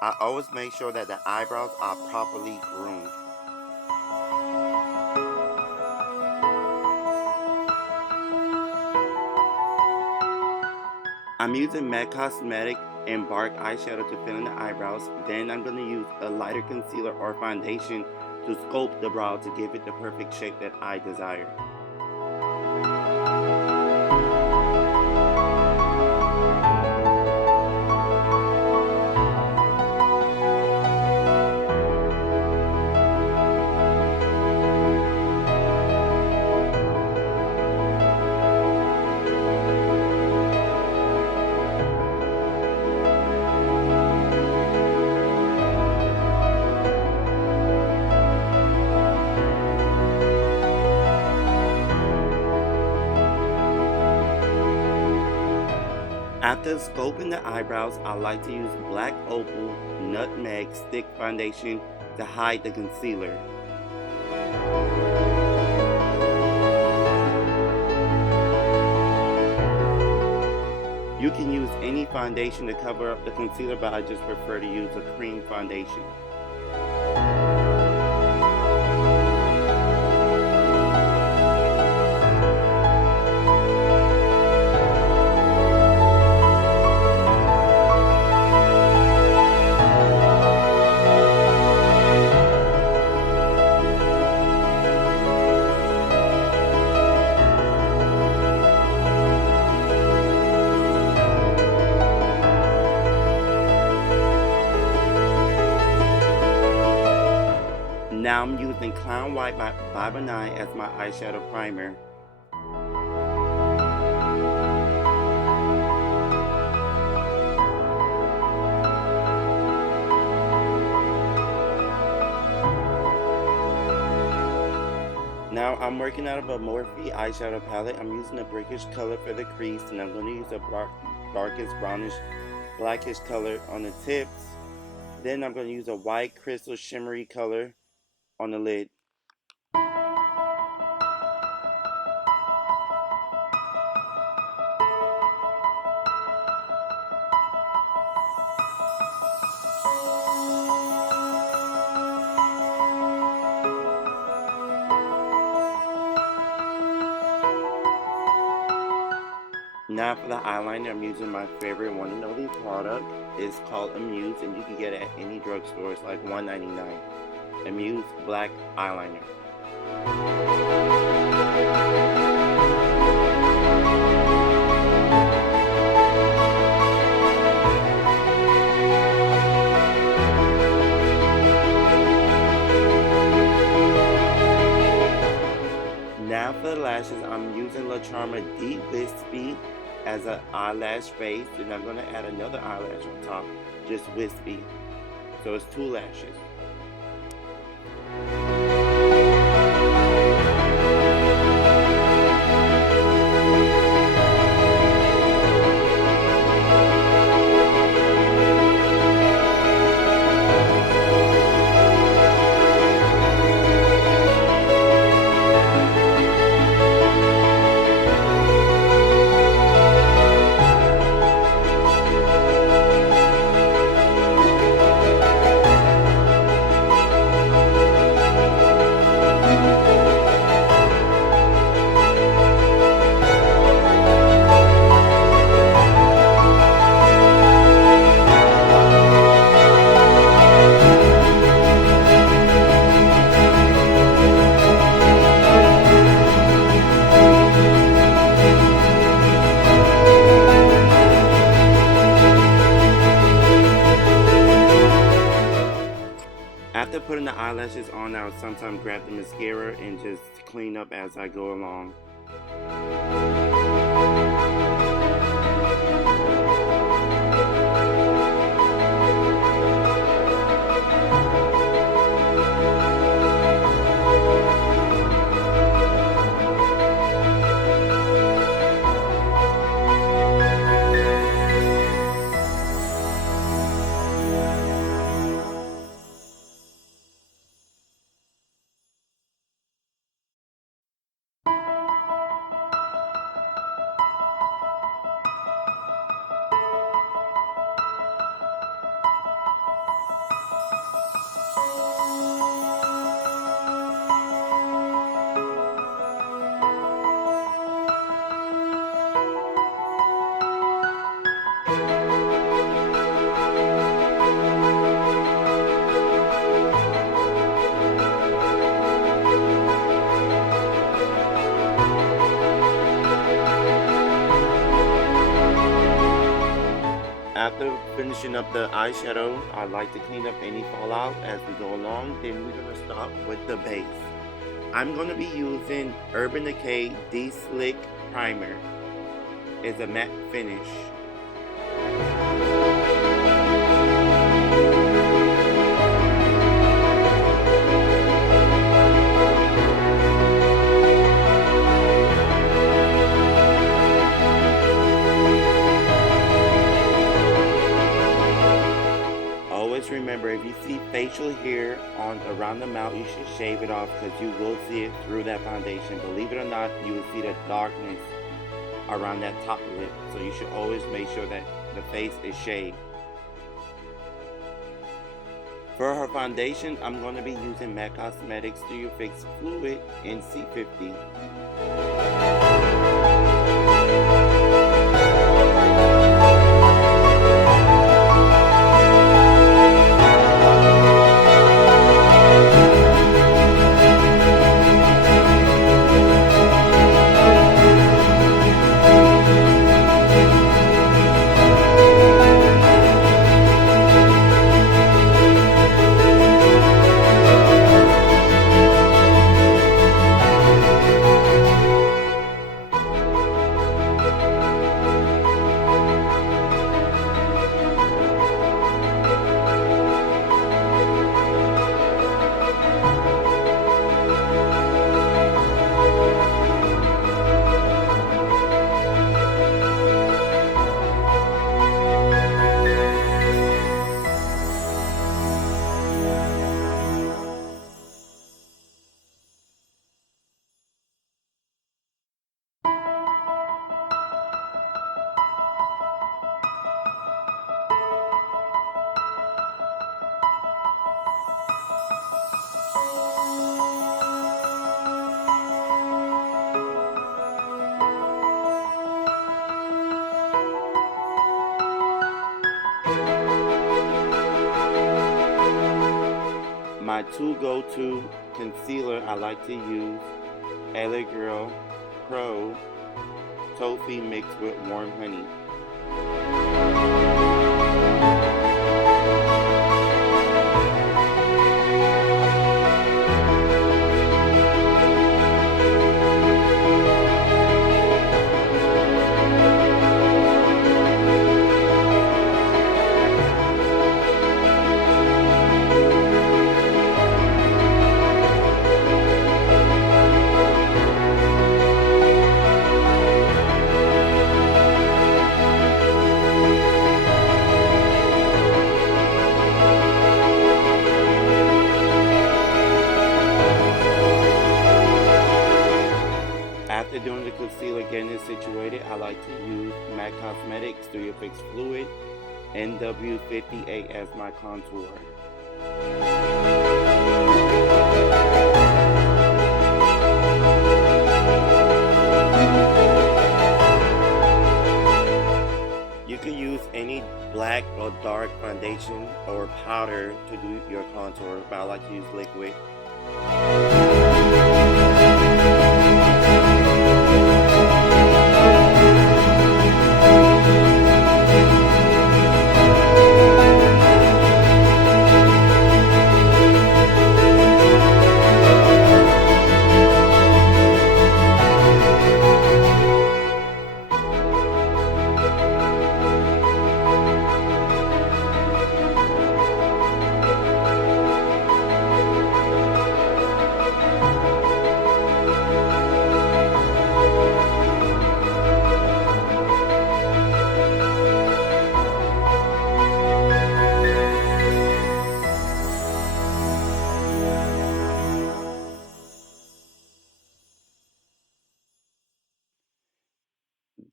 I always make sure that the eyebrows are properly groomed. I'm using MAC Cosmetic Emark eyeshadow to fill in the eyebrows. Then I'm going to use a lighter concealer or foundation to sculpt the brow to give it the perfect shape that I desire. After sculpting the eyebrows, I like to use Black Opal Nutmeg Stick Foundation to hide the concealer. You can use any foundation to cover up the concealer, but I just prefer to use a cream foundation. Now I'm using Clown White by Nye as my eyeshadow primer. Now I'm working out of a Morph eyeshadow palette. I'm using a brickish color for the crease, and I'm going to use a darkest brownish blackish color on the tips. Then I'm going to use a white crystal shimmery color on the lid. Now for the eyeliner, I'm using my favorite one and only product. It's called Amuse, and you can get it at any drugstore. It's like $1.99. Amuse Black Eyeliner. Now for the lashes, I'm using La Charmer Deep Wispy as an eyelash base, and I'm going to add another eyelash on top, just wispy. So it's 2 lashes. After putting the eyelashes on, I'll sometimes grab the mascara and just clean up as I go along. After finishing up the eyeshadow, I like to clean up any fallout as we go along. Then we're going to start with the base. I'm going to be using Urban Decay De-Slick Primer. It's a matte finish. Always remember, if you see facial hair on around the mouth, you should shave it off because you will see it through that foundation. Believe it or not, you will see the darkness around that top lip. So you should always make sure that the face is shaved. For her foundation, I'm going to be using MAC Cosmetics Studio Fix Fluid in C50. My two go-to concealer I like to use, LA Girl Pro Toffee mixed with warm honey. After doing the concealer, getting it situated, I like to use MAC Cosmetics Studio Fix Fluid NW58 as my contour. You can use any black or dark foundation or powder to do your contour, but I like to use liquid.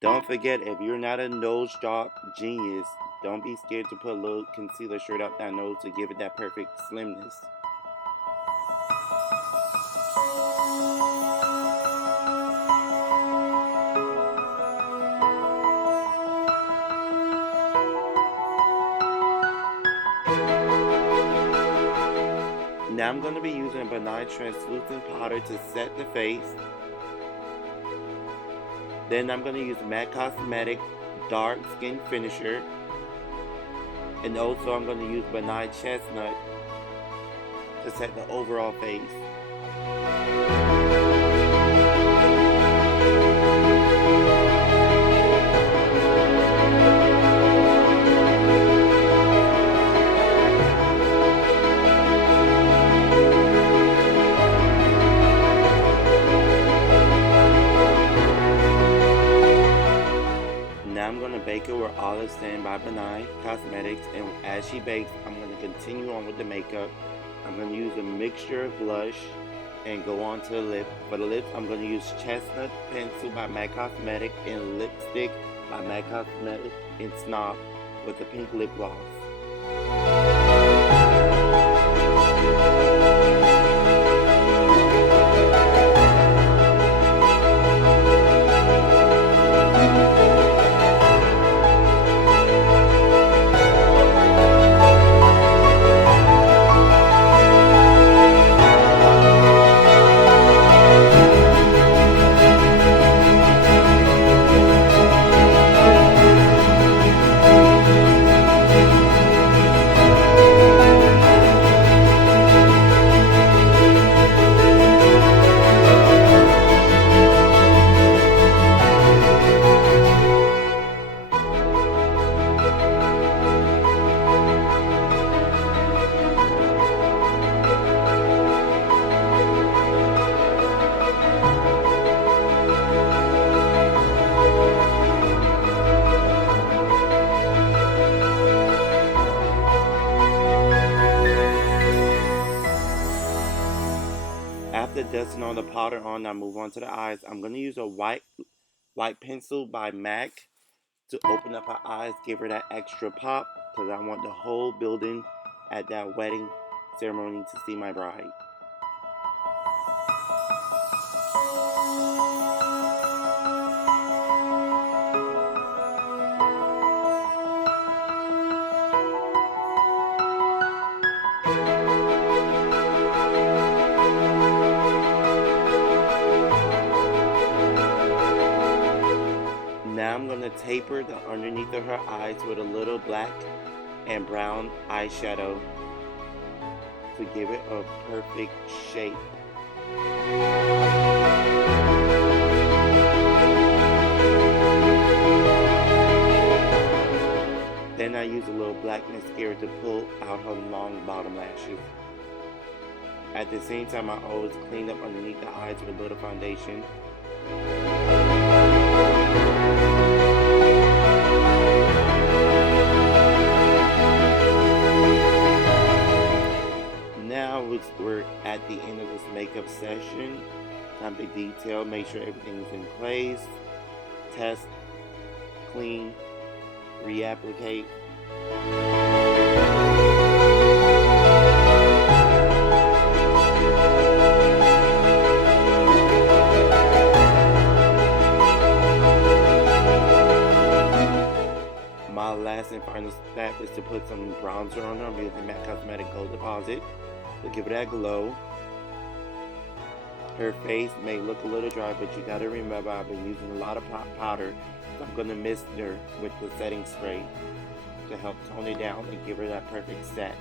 Don't forget, if you're not a nose job genius, don't be scared to put a little concealer straight up that nose to give it that perfect slimness. Now I'm going to be using a benign translucent powder to set the face. Then I'm going to use MAC Cosmetic Dark Skin Finisher And also I'm going to use my Nye Chestnut to set the overall face. Now I'm going to bake it with Olive Sand by Nye Cosmetics, and as she bakes, I'm going to continue on with the makeup. I'm going to use a mixture of blush and go on to the lip. For the lips, I'm going to use Chestnut Pencil by MAC Cosmetic and Lipstick by MAC Cosmetic and Snob with a pink lip gloss. After dusting all the powder on, I move on to the eyes. I'm going to use a white pencil by MAC to open up her eyes, give her that extra pop, because I want the whole building at that wedding ceremony to see my bride. Now I'm going to taper the underneath of her eyes with a little black and brown eyeshadow to give it a perfect shape. Then I use a little black mascara to pull out her long bottom lashes. At the same time, I always clean up underneath the eyes with a little foundation. Now we're at the end of this makeup session. Time to detail, make sure everything is in place. Test, clean, reapplicate. My last and final step is to put some bronzer on her. I'm using MAC Cosmetic Gold Deposit to give her that glow. Her face may look a little dry, but you gotta remember I've been using a lot of powder, so I'm gonna mist her with the setting spray to help tone it down and give her that perfect set.